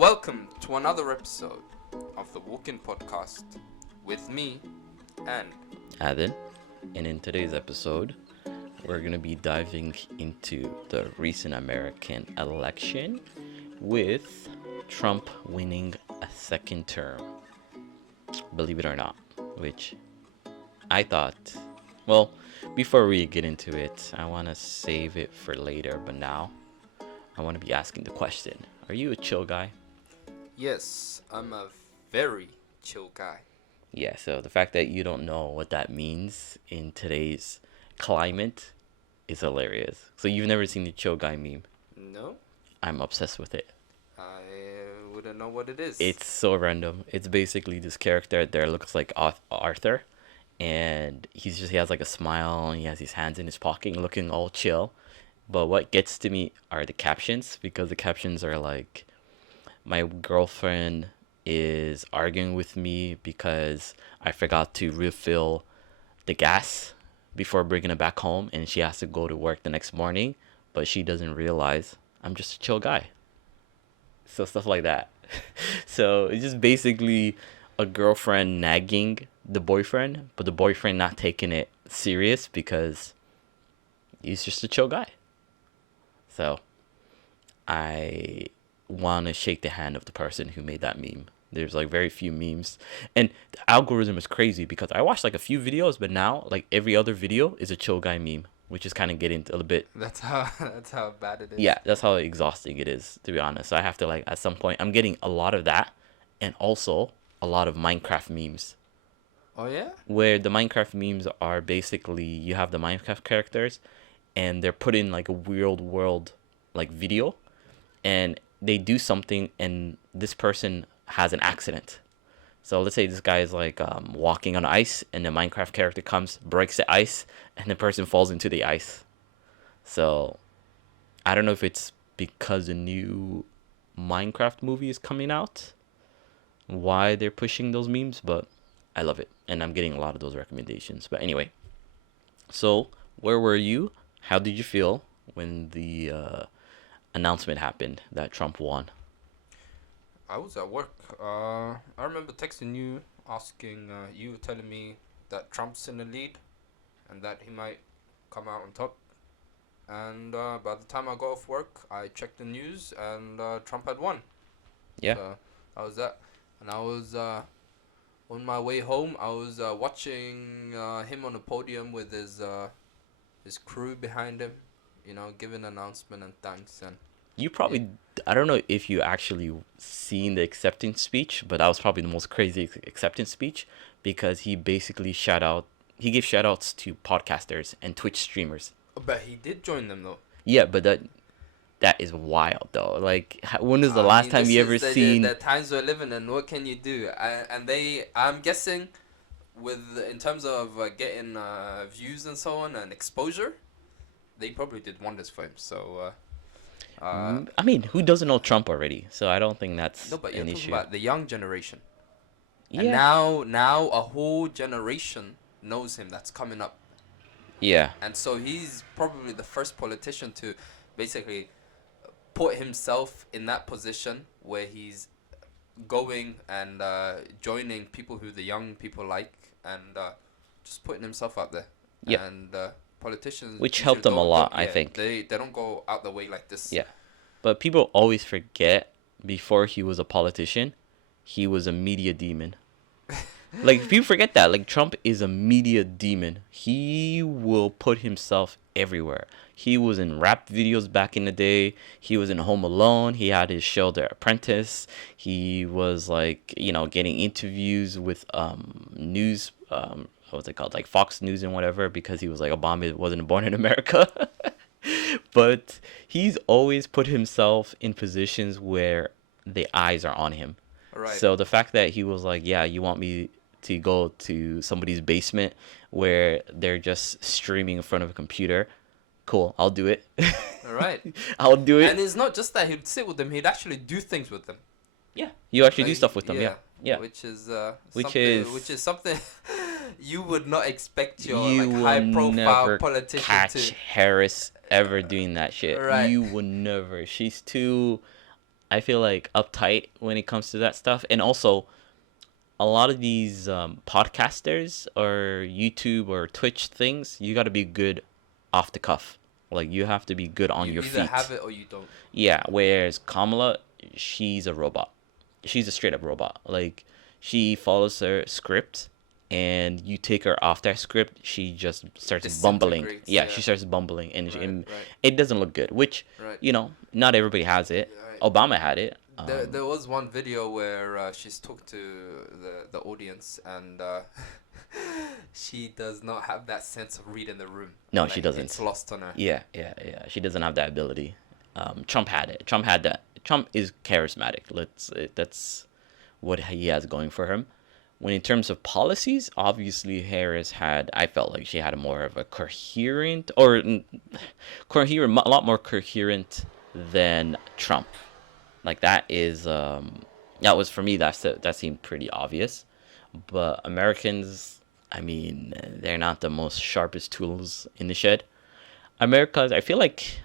Welcome to another episode of the Walk-In Podcast with me and Adam, and in today's episode, we're going to be diving into the recent American election with Trump winning a second term. Believe it or not, which I thought, well, before we get into it, I want to save it for later, but now I want to be asking the question, are you a chill guy? yes, I'm a very chill guy. Yeah, so the fact that you don't know what that means in today's climate is hilarious. So you've never seen the chill guy meme? No, I'm obsessed with it. I wouldn't know what it is. It's so random. It's basically this character there looks like Arthur, and he has like a smile and he has his hands in his pocket looking all chill. But what gets to me are the captions, because the captions are like, my girlfriend is arguing with me because I forgot to refill the gas before bringing it back home, and she has to go to work the next morning, but she doesn't realize I'm just a chill guy. So stuff like that. So it's just basically a girlfriend nagging the boyfriend, but the boyfriend not taking it serious because he's just a chill guy. So I want to shake the hand of the person who made that meme. There's like very few memes, and the algorithm is crazy because I watched like a few videos, but now like every other video is a chill guy meme, which is kind of getting a little bit. That's how bad it is. Yeah, that's how exhausting it is, to be honest. So I have to, like, at some point, I'm getting a lot of that, and also a lot of Minecraft memes, Oh yeah? where the Minecraft memes are basically you have the Minecraft characters, and they're put in like a weird world like video, and they do something, and this person has an accident. So let's say this guy is like walking on ice, and the Minecraft character comes, breaks the ice, and the person falls into the ice. So I don't know if it's because a new Minecraft movie is coming out, why they're pushing those memes, but I love it, and I'm getting a lot of those recommendations. But anyway, so where were you? How did you feel when the announcement happened that Trump won? I was at work. I remember texting you, asking you telling me that Trump's in the lead and that he might come out on top. And by the time I got off work, I checked the news and Trump had won. Yeah. So that was that. And I was on my way home. I was watching him on the podium with his crew behind him, giving an announcement and thanks. And You probably, I don't know if you actually seen the acceptance speech, but that was probably the most crazy acceptance speech, because he basically he gave shout outs to podcasters and Twitch streamers. but he did join them though. Yeah, but that is wild though. Like, when was the last time you ever seen? The times we're living in. What can you do? I'm guessing, in terms of getting views and so on and exposure, they probably did wonders for him. So. I mean, who doesn't know Trump already? So I don't think that's No, but you're an talking issue. about the young generation. Yeah. And now a whole generation knows him that's coming up. Yeah. And so he's probably the first politician to basically put himself in that position where he's going and joining people who the young people like, and just putting himself out there. Yeah. And politicians, Which usually helped him a lot, I yeah, think. They don't go out the way like this. Yeah. But people always forget, before he was a politician, he was a media demon. Like, people forget that. Like, Trump is a media demon. He will put himself everywhere. He was in rap videos back in the day. He was in Home Alone. He had his show The Apprentice. He was like, getting interviews with news, what's it called, like Fox News and whatever, because he was like, Obama wasn't born in America. But he's always put himself in positions where the eyes are on him. Right. So the fact that he was like, yeah, you want me to go to somebody's basement where they're just streaming in front of a computer, cool, I'll do it. All right. I'll do it. And it's not just that he'd sit with them; he'd actually do things with them. Yeah, you actually do Like, stuff with them. Yeah. Which is something you would not expect your high profile politician catch to. Harris ever doing that shit. Right. You would never. She's too I feel like uptight when it comes to that stuff, and also a lot of these podcasters or YouTube or Twitch things, you got to be good off the cuff. Like you have to be good on You your either have feet. it or you don't. Yeah. Whereas Kamala, she's a robot. She's a straight up robot. Like she follows her script, and you take her off that script, she just starts bumbling. Disintegrates. Yeah, Yeah. she starts bumbling, and, Right. Right. it doesn't look good. Which, Right. not everybody has it. Right. Obama had it. There was one video where she's talked to the audience, and she does not have that sense of reading the room. No, Like, she doesn't. it's lost on her. Yeah, yeah, yeah. She doesn't have that ability. Trump had it. Trump had that. Trump is charismatic. That's what he has going for him. When in terms of policies, obviously Harris had. I felt like she had a more of a coherent a lot more coherent than Trump. Like that was for me. That seemed pretty obvious. But Americans, I mean, they're not the most sharpest tools in the shed. America's. I feel like.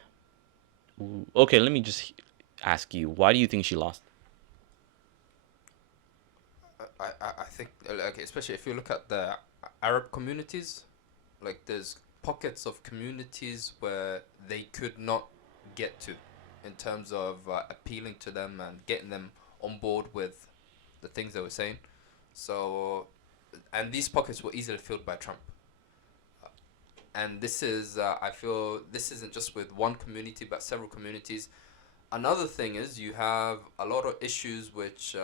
Okay, let me just ask you. Why do you think she lost? I think, like, especially if you look at the Arab communities, like there's pockets of communities where they could not get to in terms of appealing to them and getting them on board with the things they were saying. So, and these pockets were easily filled by Trump. And this is, I feel, this isn't just with one community, but several communities. Another thing is you have a lot of issues which,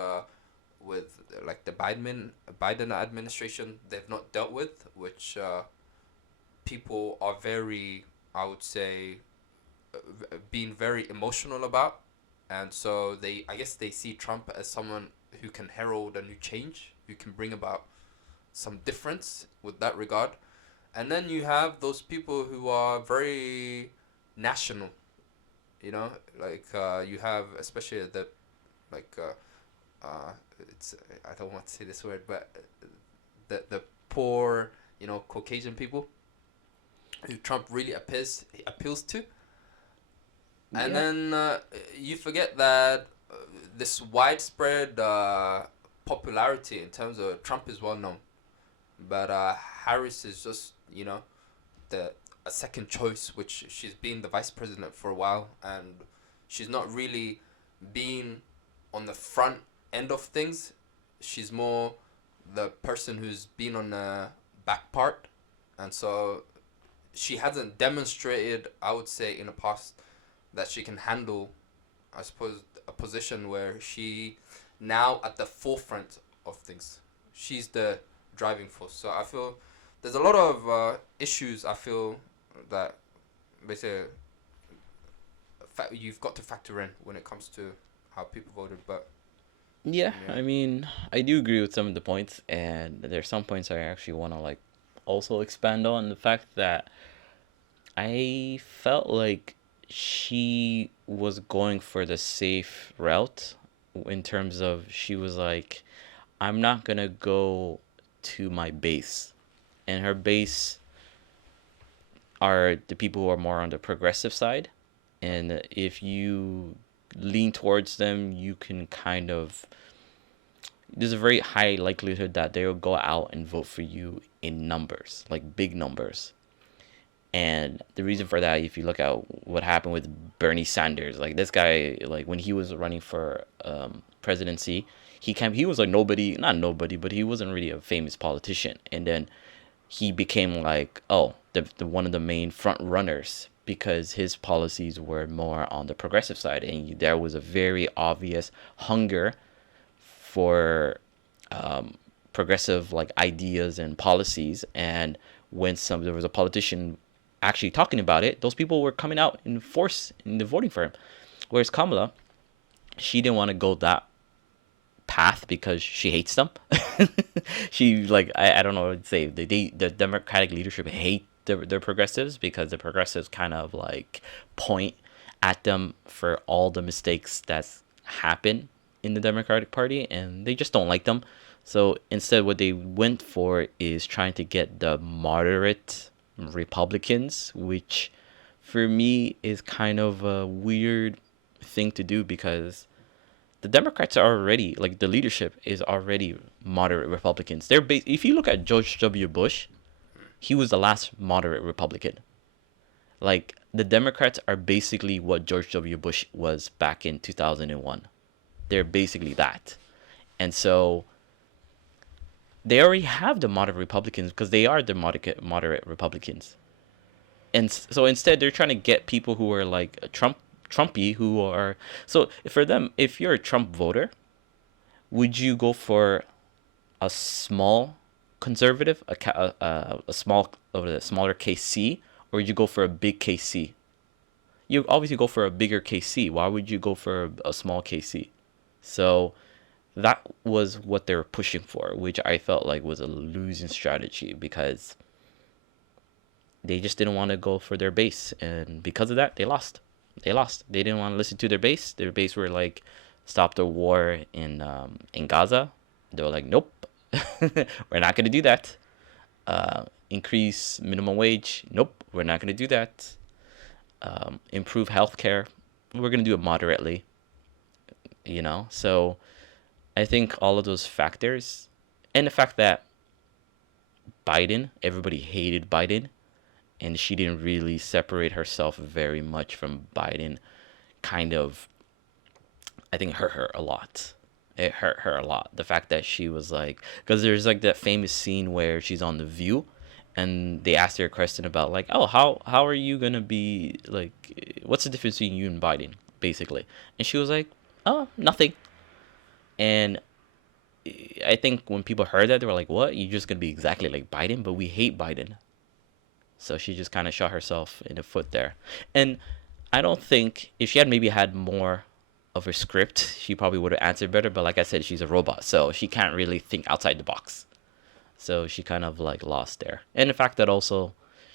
with like the Biden administration, they've not dealt with, which people are very, I would say, being very emotional about, and so I guess they see Trump as someone who can herald a new change, who can bring about some difference with that regard. And then you have those people who are very national, like you have especially the like it's I don't want to say this word, but the poor, Caucasian people who Trump really appeals to. And Yeah. then you forget that this widespread popularity in terms of Trump is well known, but Harris is just the a second choice, which she's been the vice president for a while, and she's not really been on the front end of things. She's more the person who's been on the back part, and so she hasn't demonstrated, I would say, in the past that she can handle, I suppose, a position where she now at the forefront of things. She's the driving force. So I feel there's a lot of issues. I feel that basically you've got to factor in when it comes to how people voted. But Yeah, yeah, I mean, I do agree with some of the points, and there's some points I actually want to like also expand on the fact that I felt like she was going for the safe route in terms of she was like, I'm not gonna go to my base, and her base are the people who are more on the progressive side, and if you lean towards them, you can kind of there's a very high likelihood that they will go out and vote for you in numbers, like big numbers. And the reason for that, if you look at what happened with Bernie Sanders, like this guy, like when he was running for presidency, he was like nobody, not nobody, but he wasn't really a famous politician. And then he became like, oh, the one of the main front runners because his policies were more on the progressive side, and there was a very obvious hunger for progressive like ideas and policies. And when there was a politician actually talking about it, those people were coming out in force in the voting for him. Whereas Kamala, she didn't want to go that path because she hates them. She like I don't know what to say. The Democratic leadership hate the progressives because the progressives kind of like point at them for all the mistakes that's happened in the Democratic Party, and they just don't like them. So instead, what they went for is trying to get the moderate Republicans, which for me is kind of a weird thing to do because the Democrats are already, like, the leadership is already moderate Republicans. If you look at George W. Bush, he was the last moderate Republican. Like, the Democrats are basically what George W. Bush was back in 2001. They're basically that. And so they already have the moderate Republicans because they are the moderate Republicans. And so instead, they're trying to get people who are like Trumpy, who are, so for them, if you're a Trump voter, would you go for a small conservative, a small, a smaller KC, or would you go for a big KC? You obviously go for a bigger KC. Why would you go for a small KC? So that was what they were pushing for, which I felt like was a losing strategy because they just didn't want to go for their base, and because of that, they lost. They didn't want to listen to their base. Their base were like, stop the war in Gaza. They were like, nope, we're not gonna do that. Increase minimum wage. Nope, we're not gonna do that. Improve healthcare. We're gonna do it moderately. So I think all of those factors, and the fact that everybody hated Biden, and she didn't really separate herself very much from Biden, kind of, I think, hurt her a lot. It hurt her a lot. The fact that she was like, because there's like that famous scene where she's on The View, and they asked her a question about like, oh, how are you gonna be like, what's the difference between you and Biden, basically? And she was like, oh, nothing. And I think when people heard that, they were like, what? You're just gonna be exactly like Biden? But we hate Biden. So she just kind of shot herself in the foot there. And I don't think if she had maybe had more of a script, she probably would have answered better. But like I said, she's a robot, so she can't really think outside the box. So she kind of like lost there. And the fact that also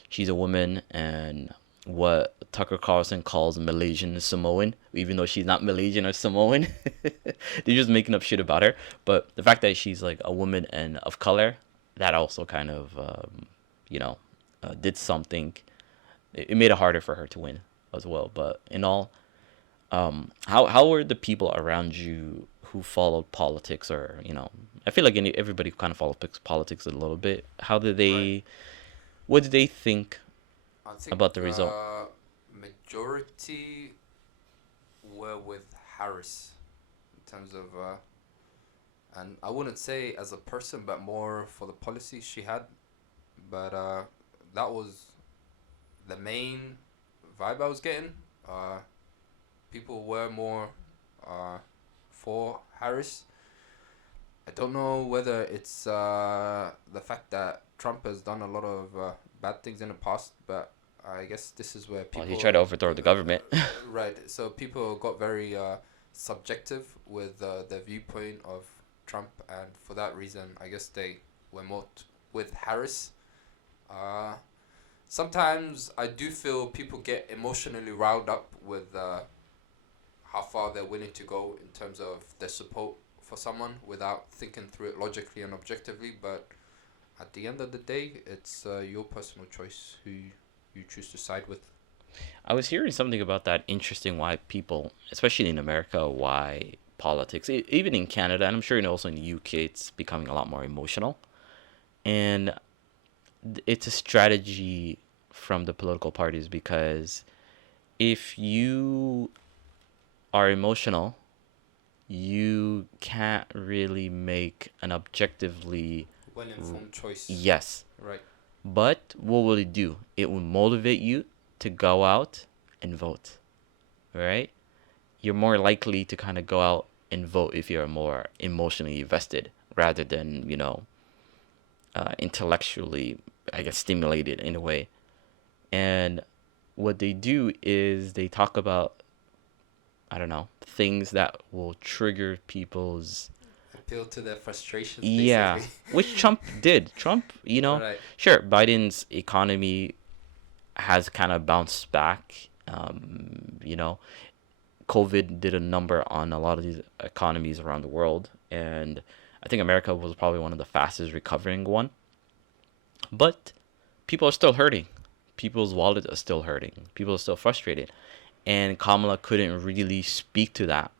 she's a woman, and what Tucker Carlson calls Malaysian Samoan, even though she's not Malaysian or Samoan. They're just making up shit about her. But the fact that she's like a woman and of color, that also kind of, did something. It made it harder for her to win as well. But in all, how were the people around you who followed politics, or I feel like everybody kind of follows politics a little bit. How did Right. they? What did they think I think about the result? majority were with Harris in terms of, and I wouldn't say as a person, but more for the policies she had. But that was the main vibe I was getting. Uh, People were more uh, for Harris. I don't know whether it's the fact that Trump has done a lot of bad things in the past, but I guess this is where Well, he people, tried to overthrow the government. right? So people got very subjective with the viewpoint of Trump, and for that reason, I guess they were more with Harris. Uh, Sometimes I do feel people get emotionally riled up with how far they're willing to go in terms of their support for someone without thinking through it logically and objectively. But at the end of the day, it's your personal choice who you choose to side with. I was hearing something about that interesting, why people, especially in America, why politics, even in Canada, and I'm sure also in the UK, it's becoming a lot more emotional. And it's a strategy from the political parties because if you are emotional, you can't really make an objectively, Well informed choice. yes. Right. But what will it do? It will motivate you to go out and vote, right? You're more likely to kind of go out and vote if you're more emotionally invested rather than, intellectually, I guess, stimulated in a way. And what they do is they talk about, I don't know, things that will trigger people's, Appeal to their frustrations, yeah, basically. which Trump did. Trump, Right. sure, Biden's economy has kind of bounced back. COVID did a number on a lot of these economies around the world, and I think America was probably one of the fastest recovering one. But people are still hurting. People's wallets are still hurting. People are still frustrated, and Kamala couldn't really speak to that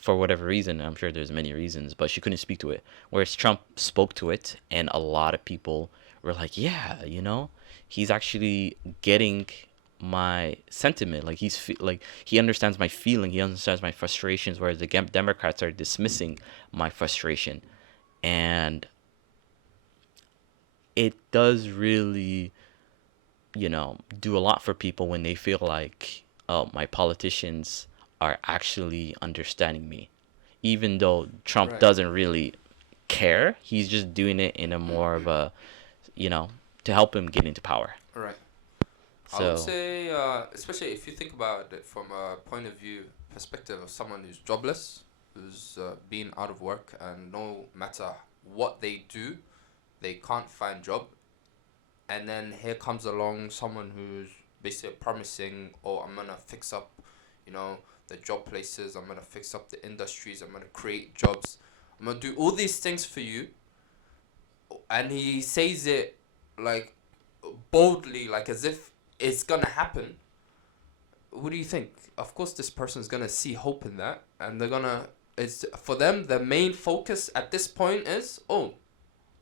for whatever reason. I'm sure there's many reasons, but she couldn't speak to it. Whereas Trump spoke to it, and a lot of people were like, "Yeah, he's actually getting my sentiment. Like like he understands my feeling. He understands my frustrations." Whereas the Democrats are dismissing my frustration, and it does really, do a lot for people when they feel like, oh, my politicians are actually understanding me. Even though Trump Right. doesn't really care, he's just doing it in a more of a, you know, to help him get into power. Right. I would So, say, especially if you think about it from a point of view perspective of someone who's jobless, who's been out of work, and no matter what they do, they can't find job. And then here comes along someone who's basically promising, oh, I'm gonna fix up, you know, the job places. I'm gonna fix up the industries. I'm gonna create jobs. I'm gonna do all these things for you. And he says it like boldly, like as if it's gonna happen. What do you think? Of course, this person's gonna see hope in that, and they're gonna. It's for them. The main focus at this point is, oh,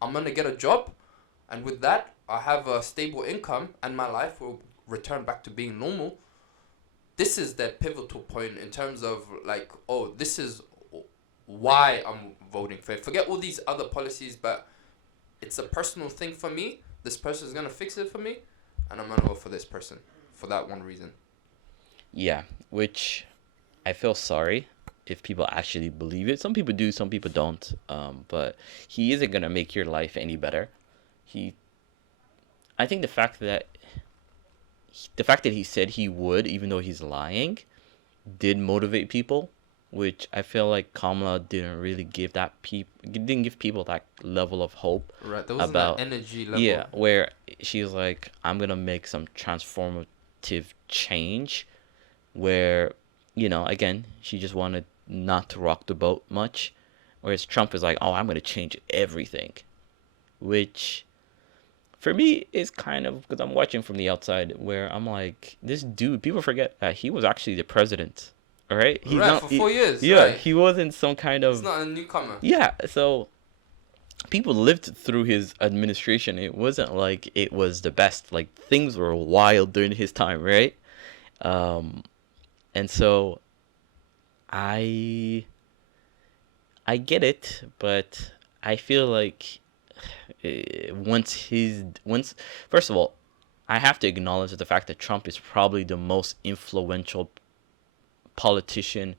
I'm gonna get a job, and with that, I have a stable income, and my life will return back to being normal. This is that pivotal point in terms of like, oh, this is why I'm voting for it. Forget all these other policies, but it's a personal thing for me. This person is gonna fix it for me, and I'm gonna vote for this person for that one reason. yeah, which I feel sorry if people actually believe it. Some people do, some people don't. But he isn't gonna make your life any better. He, I think the fact that he said he would, even though he's lying, did motivate people, which I feel like Kamala didn't really didn't give people that level of hope Right, there wasn't that about, energy yeah, level. where she's like, I'm gonna make some transformative change, where, again, she just wanted not to rock the boat much, whereas Trump is like, oh, I'm gonna change everything, which for me is kind of, because I'm watching from the outside, where I'm like, this dude, people forget that he was actually the president. All right, he's Right, not. for 4 years, Yeah, right. he wasn't some kind He's of. not a newcomer. Yeah, so people lived through his administration. It wasn't like it was the best. Like, things were wild during his time, right? Um, and so I I get it, but I feel like, once first of all, I have to acknowledge the fact that Trump is probably the most influential politician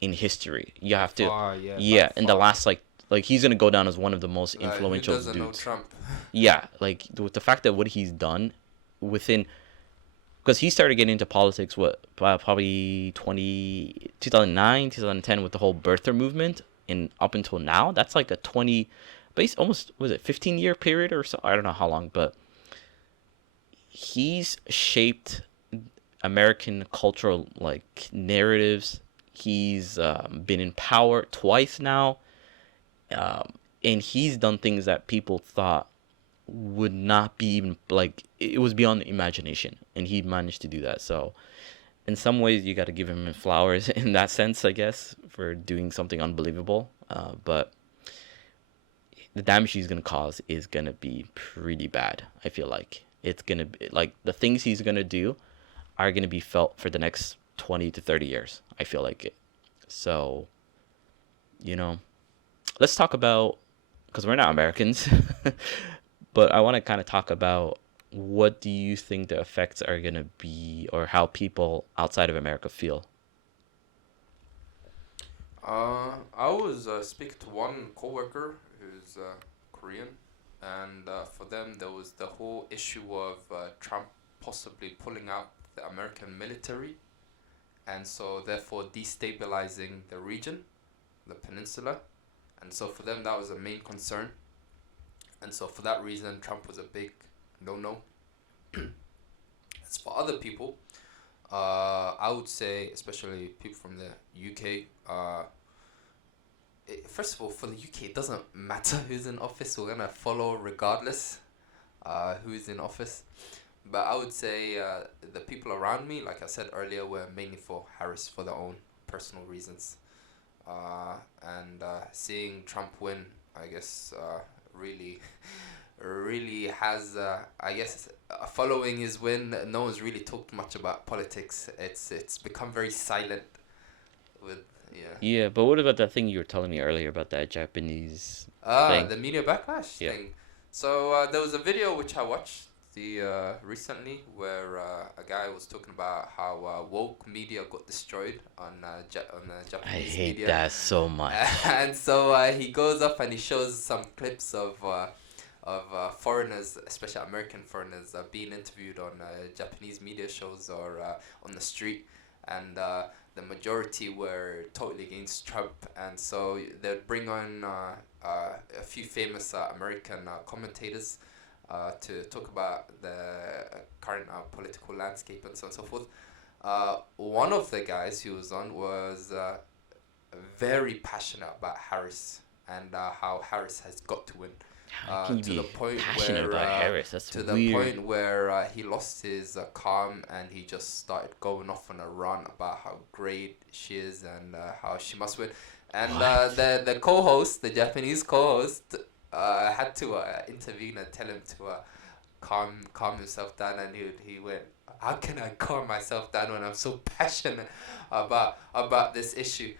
in history. You By have to, far, yeah, by yeah, in the far. last, like he's gonna go down as one of the most Like, who influential doesn't know dudes. Trump? Yeah, like with the fact that what he's done within, because he started getting into politics, what, probably 2009, 2010, with the whole birther movement, and up until now, that's like a almost, was it 15-year period or so? I don't know how long, but he's shaped American cultural, like, narratives. He's been in power twice now, and he's done things that people thought would not be, even like, it was beyond imagination, and he managed to do that. So in some ways, you got to give him flowers in that sense, I guess, for doing something unbelievable. But the damage he's gonna cause is gonna be pretty bad. I feel like it's gonna be like, the things he's gonna do are gonna be felt for the next 20 to 30 years. I feel like it. So, you know, let's talk about, because we're not Americans, but I want to kind of talk about, what do you think the effects are gonna be, or how people outside of America feel? I was speaking to one coworker who's Korean, and for them there was the whole issue of Trump possibly pulling out the American military, and so therefore destabilizing the region, the peninsula, and so for them that was a main concern, and so for that reason Trump was a big no-no. As for other people, I would say, especially people from the UK, first of all, for the UK, it doesn't matter who's in office. We're gonna follow regardless, who is in office. But I would say the people around me, like I said earlier, were mainly for Harris for their own personal reasons. and seeing Trump win, I guess, really, really has, I guess, following his win, no one's really talked much about politics. It's become very silent with, yeah. Yeah, but what about that thing you were telling me earlier about that Japanese thing? The media backlash Yeah. thing. So there was a video which I watched the recently where a guy was talking about how woke media got destroyed on on I Japanese hate media, that so much. and so he goes up and he shows some clips of foreigners, especially American foreigners, being interviewed on Japanese media shows or on the street, and the majority were totally against Trump, and so they'd bring on a few famous American commentators to talk about the current political landscape and so on and so forth. One of the guys who was on was very passionate about Harris and how Harris has got to win. How can you To the be point passionate where about Harris? That's to the weird. point where he lost his calm and he just started going off on a rant about how great she is and how she must win. And What? the co-host, the Japanese co-host, had to intervene and tell him to calm himself down. And he went, "How can I calm myself down when I'm so passionate about this issue?"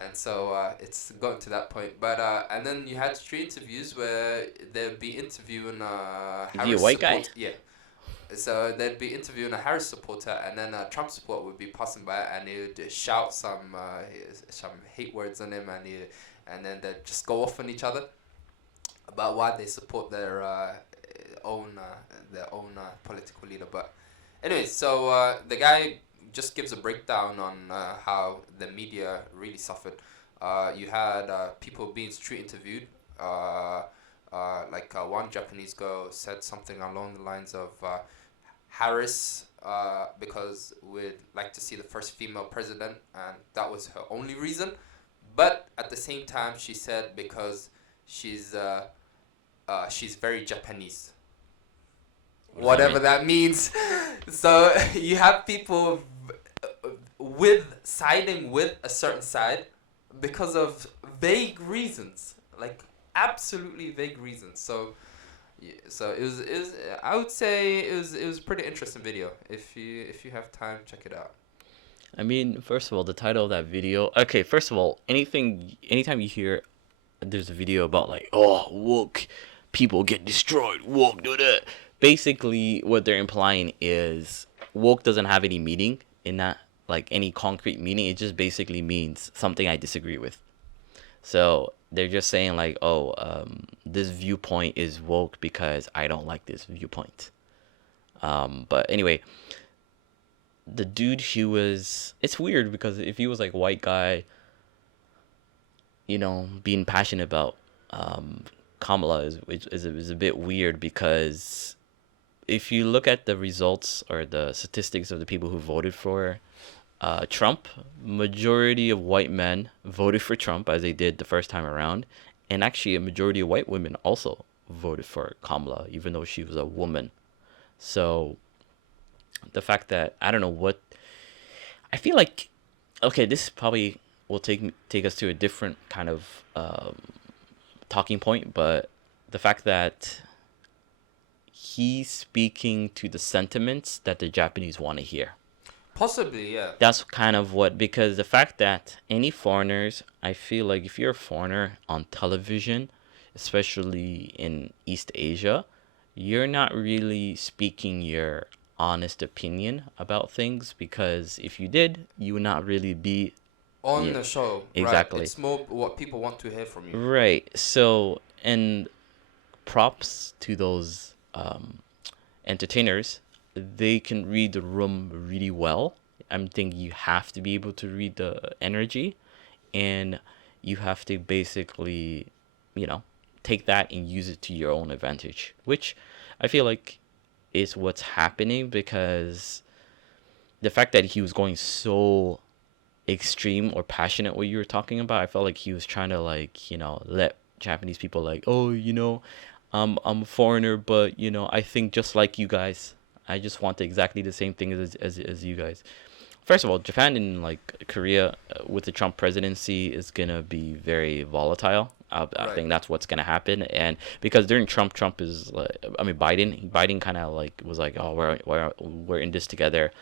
And so it's gotten to that point. But and then you had street interviews where they'd be interviewing Is he a Harris white guy? support. Yeah. So they'd be interviewing a Harris supporter, and then a Trump supporter would be passing by, and he would shout some hate words on him, and then they'd just go off on each other about why they support their own political leader. But anyway, so the guy just gives a breakdown on how the media really suffered. You had people being street interviewed. One Japanese girl said something along the lines of Harris, because we'd like to see the first female president, and that was her only reason. But at the same time, she said because she's she's very Japanese, What does that whatever mean? that means. So you have people with siding with a certain side because of vague reasons, like absolutely vague reasons. So yeah, so it was I would say it was a pretty interesting video. If you have time, check it out. I mean, first of all, the title of that video. Okay, first of all, anytime you hear there's a video about like, oh, woke people get destroyed, woke do that. Basically, what they're implying is woke doesn't have any meaning in that, like any concrete meaning. It just basically means something I disagree with. So they're just saying like, oh, this viewpoint is woke because I don't like this viewpoint. But anyway, the dude, he was. It's weird because if he was like a white guy, being passionate about Kamala is a bit weird because if you look at the results or the statistics of the people who voted for Trump, majority of white men voted for Trump as they did the first time around, and actually a majority of white women also voted for Kamala, even though she was a woman. So the fact that I don't know what I feel like. Okay, this probably will take us to a different kind of talking point, but the fact that he's speaking to the sentiments that the Japanese want to hear. Possibly, yeah. That's kind of what, because the fact that any foreigners, I feel like if you're a foreigner on television, especially in East Asia, you're not really speaking your honest opinion about things, because if you did, you would not really be. On Yeah, the show, right? exactly. It's more what people want to hear from you. Right. So, and props to those entertainers. They can read the room really well. I'm thinking you have to be able to read the energy, and you have to basically, you know, take that and use it to your own advantage, which I feel like is what's happening, because the fact that he was going so extreme or passionate what you were talking about, I felt like he was trying to, like, let Japanese people like, oh, I'm a foreigner, but I think just like you guys. I just want exactly the same thing as you guys. first of all, Japan and like Korea with the Trump presidency is gonna be very volatile. I Right. think that's what's gonna happen, and because during Trump is like, I mean, Biden kind of like was like, oh, we're in this together.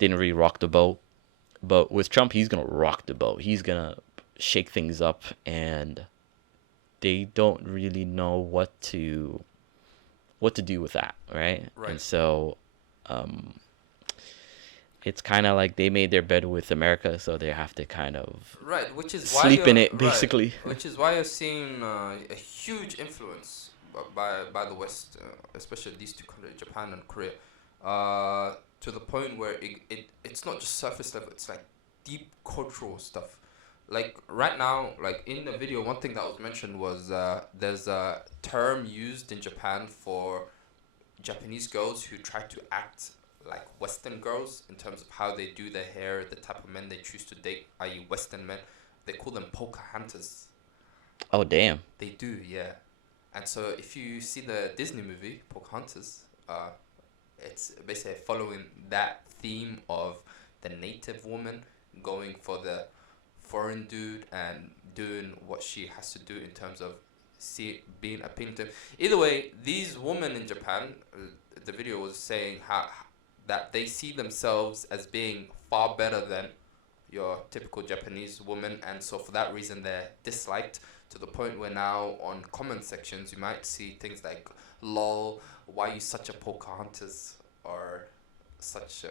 Didn't really rock the boat, but with Trump, he's gonna rock the boat. He's gonna shake things up, and they don't really know what to do with that, right? And Right. so it's kind of like they made their bed with America, so they have to kind of Right, which is why sleep in you're it, right, basically. which is why you're seeing a huge influence by the West, especially these two countries, Japan and Korea, to the point where it's not just surface level; it's like deep cultural stuff. Like right now, like in the video, one thing that was mentioned was there's a term used in Japan for Japanese girls who try to act like Western girls in terms of how they do their hair, the type of men they choose to date, i.e., Western men. They call them Pocahontas. Oh damn. They do, yeah. And so if you see the Disney movie Pocahontas, it's basically following that theme of the native woman going for the foreign dude and doing what she has to do in terms of being appealing to him. Either way, these women in Japan, the video was saying how that they see themselves as being far better than your typical Japanese woman, and so for that reason they're disliked to the point where now on comment sections you might see things like "lol, why you such a Pocahontas" or such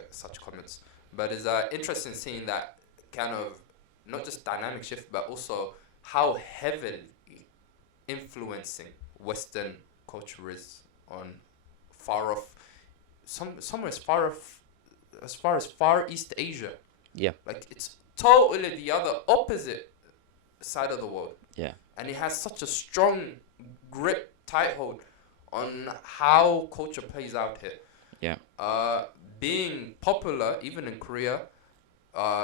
comments. But it's interesting seeing that kind of not just dynamic shift, but also how heavily influencing Western culture is on far off, somewhere as far as Far East Asia. Yeah. Like it's totally the other opposite side of the world, Yeah. and it has such a strong grip, tight hold on how culture plays out here. Yeah. Being popular, even in Korea,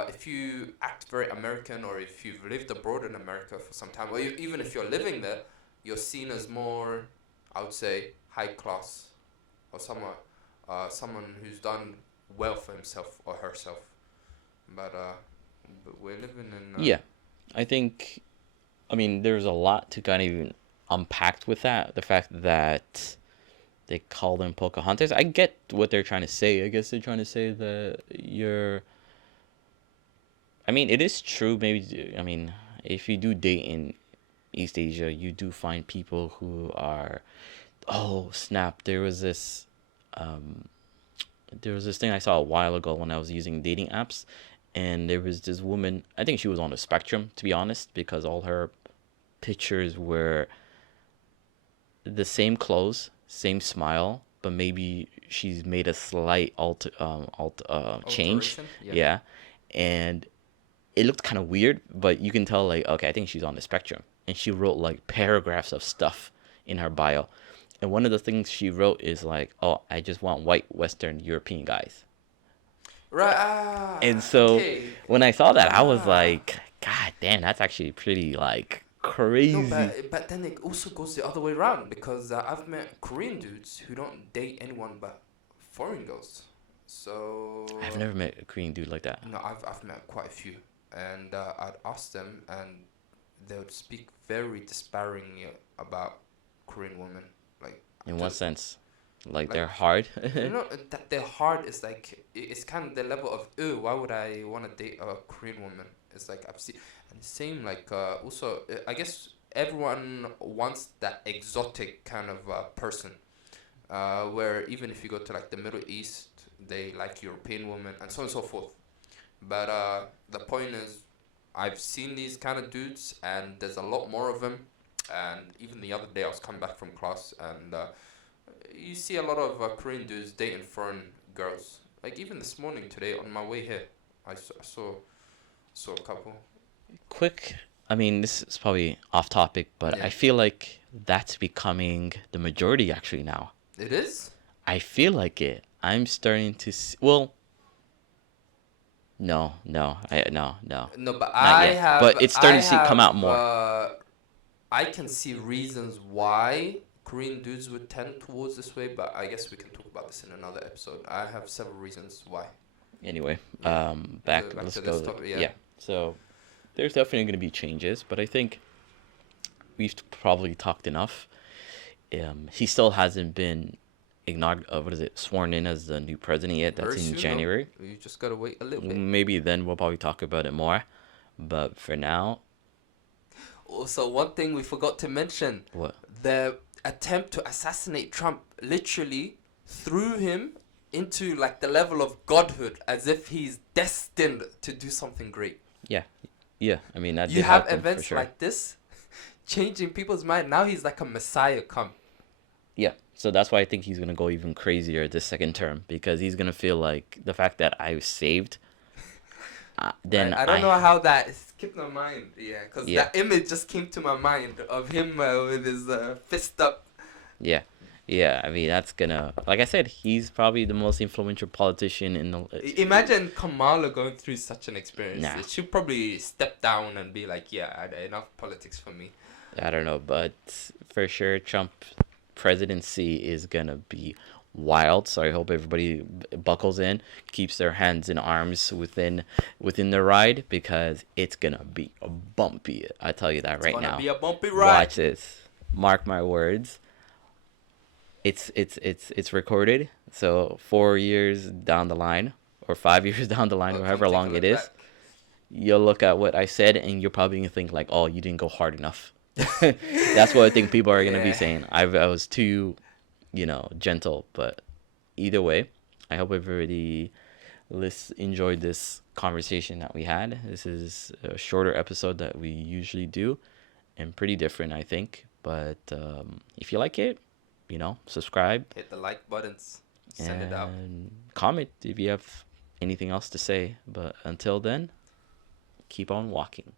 if you act very American or if you've lived abroad in America for some time, or even if you're living there, you're seen as more, I would say, high class or someone who's done well for himself or herself. But we're living in. Yeah. I think, I mean, there's a lot to kind of even unpack with that. The fact that they call them Pocahontas. I get what they're trying to say. I guess they're trying to say that you're. I mean, it is true. Maybe, I mean, if you do date in East Asia, you do find people who are. Oh, snap. Um, there was this thing I saw a while ago when I was using dating apps, and there was this woman. I think she was on the spectrum, to be honest, because all her pictures were the same clothes, same smile, but maybe she's made a slight change. Alteration, yeah. Yeah, and it looked kind of weird, but you can tell like, okay, I think she's on the spectrum. And she wrote like paragraphs of stuff in her bio. And one of the things she wrote is like, "Oh, I just want white Western European guys." Right. And so Okay. when I saw that, I was Ah. like, "God damn, that's actually pretty like No, crazy." but then it also goes the other way around because I've met Korean dudes who don't date anyone but foreign girls. I've So never met a Korean dude like that. no, I've met quite a few, and I'd ask them, and they would speak very disparagingly about Korean women. Like In what to sense? Like like they're hard. that their heart is like it's kind of the level of ew. Why would I want to date a Korean woman? It's like I've seen and same like also I guess everyone wants that exotic kind of person. Where even if you go to like the Middle East, they like European women and so on and so forth. But the point is, I've seen these kind of dudes, and there's a lot more of them. And even the other day, I was coming back from class, and you see a lot of Korean dudes dating foreign girls. Like even this morning, today on my way here, I saw a couple. Quick, I mean, this is probably off topic, but Yeah, I feel like that's becoming the majority actually now. it is. I feel like it. I'm starting to see, well, no, No, but not yet. But it's starting to see come out more. I can see reasons why Korean dudes would tend towards this way, but I guess we can talk about this in another episode. I have several reasons why. Anyway, Yeah. back. Back Let's to this go. topic. Yeah. Yeah. So there's definitely going to be changes, but I think we've probably talked enough. He still hasn't been what is it, sworn in as the new president yet. That's Very in soon though. January. You just gotta wait a little bit. Maybe then we'll probably talk about it more. But for now, Also, one thing we forgot to mention: what? the attempt to assassinate Trump literally threw him into like the level of godhood, as if he's destined to do something great. Yeah, yeah. I mean, that You did have happen for events sure. like this changing people's mind. Now he's like a messiah come. Yeah. So that's why I think he's gonna go even crazier this second term because he's gonna feel like the fact that I was saved. Then I don't know how that skipped my mind. Yeah, because Yeah. that image just came to my mind of him with his fist up. Yeah. Yeah, I mean that's gonna, like I said, he's probably the most influential politician in the. Imagine Kamala going through such an experience. Nah. She'll probably step down and be like, yeah, enough politics for me. I don't know, but for sure, Trump presidency is gonna be wild. So I hope everybody buckles in, keeps their hands and arms within the ride because it's gonna be bumpy. I tell you that right It's now. gonna be a bumpy ride. Watch this. Mark my words. It's recorded. So 4 years down the line, or 5 years down the line, I'll or come however take a long look it is, back. you'll look at what I said and you're probably gonna think like, oh, you didn't go hard enough. That's what I think people are gonna be Yeah. saying. I was too, gentle. But either way, I hope everybody enjoyed this conversation that we had. This is a shorter episode that we usually do, and pretty different, I think. But if you like it, subscribe Hit the like buttons. Send it out. and comment if you have anything else to say. But until then, keep on walking.